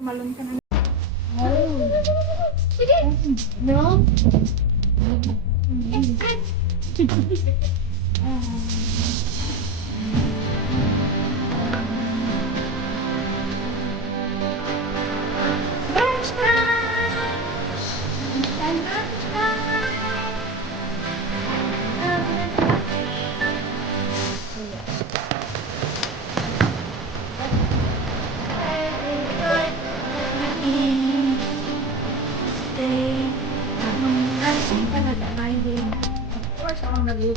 Tumalon ka na. Oh. Sige. No?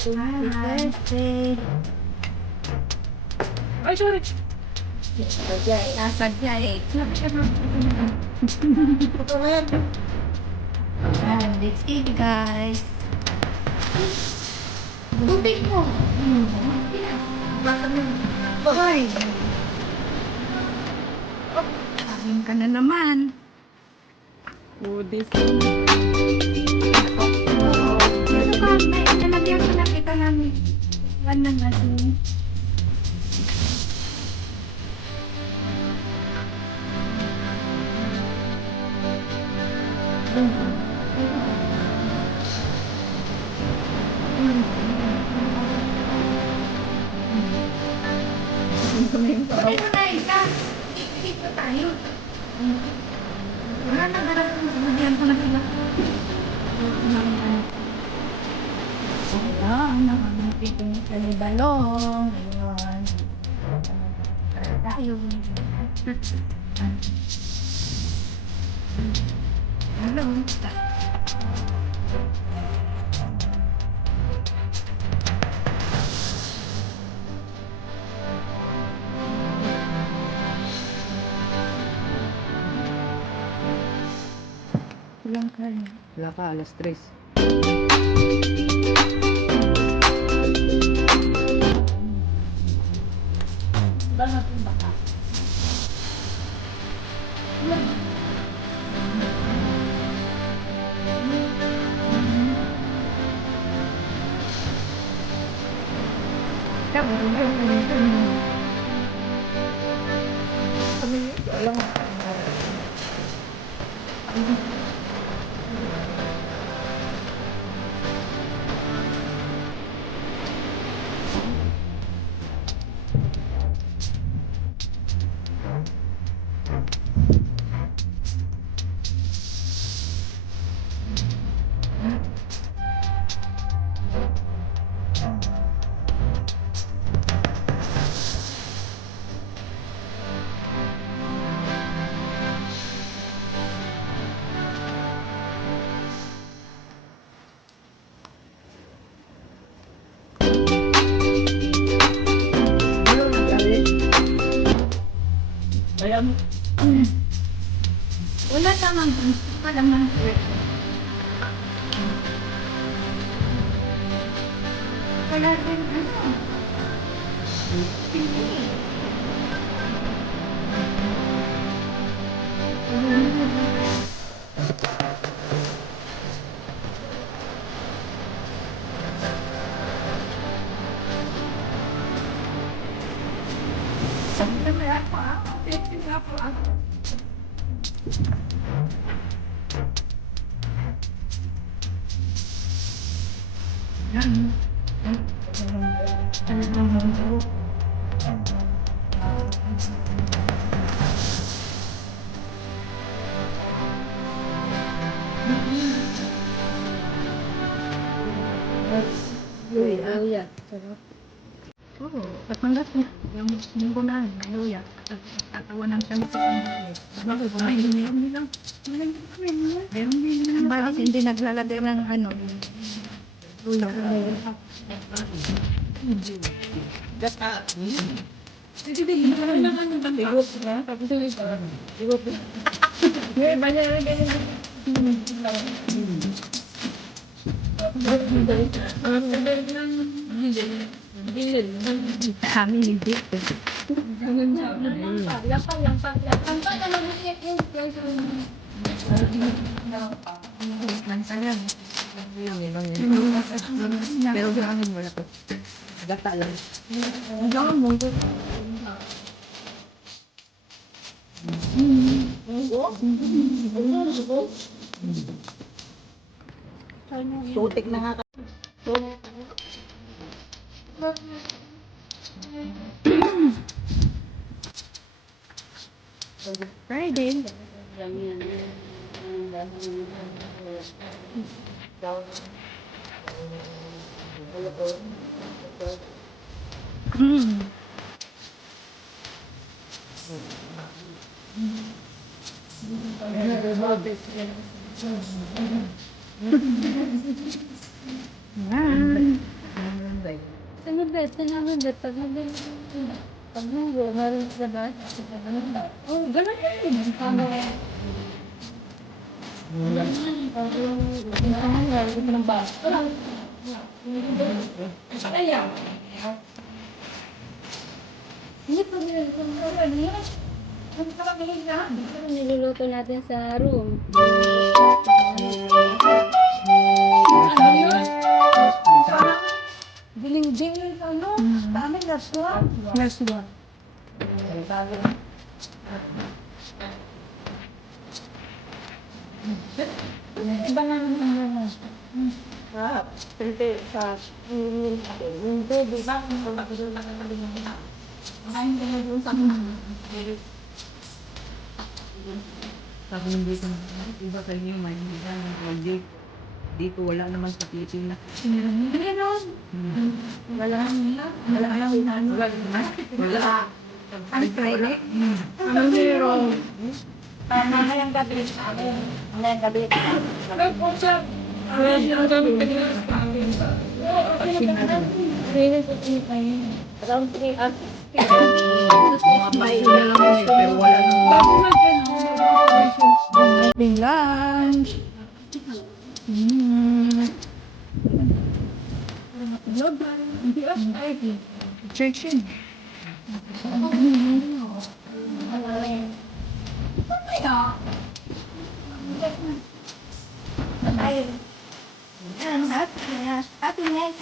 Birthday. Ay, sorry. Nasadya eh. Let's eat, guys. Tubig mo. Baka mo. Bakay. Oh, kain ka na naman. Foodies. Ito pa, may nalagyan ko na kita namin. Ano nga din. Bakit mo na isa? Dito tayo. Wala na darap ko. Nalagyan ko na sila. Wala na kami piting kanibalong. Ayun. Tayo. Hello. Ilang kayo? Wala ka, alas 3. Ba natin baka? Ayan. Wala naman. Wala naman. Wala din. Sabi ako ah. Sabi ako ah. Luya. Oo, patanggap niya. Yung linggo na, luya. Tatawanan siya ng bakit ba may meron nilang meron nilang bakit hindi naglalagay ng ano luya. Hindi lang ano ba ligop na tapos ligop. May banyak ganyan. Kami hindi. Pero gano'n mo na to. Gata lang. Jangan mungkin. Putik na nga. Friday. Mm. Yan. Oh, ganun yun. Niluluto natin sa room. Diling-diling ano? Dami gaswa. Gaswa. Iba na naman. Hindi, sa... Hindi, di ba? Kain ka na doon sa Sabi hindi ko, iba sa inyo, may hindi. Dito wala naman sa Pilipinas. Hindi nun. Wala nila. Wala ayaw na. Wala. Ang Friday. Anong meron? Ngayong gabi. Ngayong gabi. Around 3 hours. May na lang yun, pero wala naman. Having lunch. Chicken. Happiness. Happiness.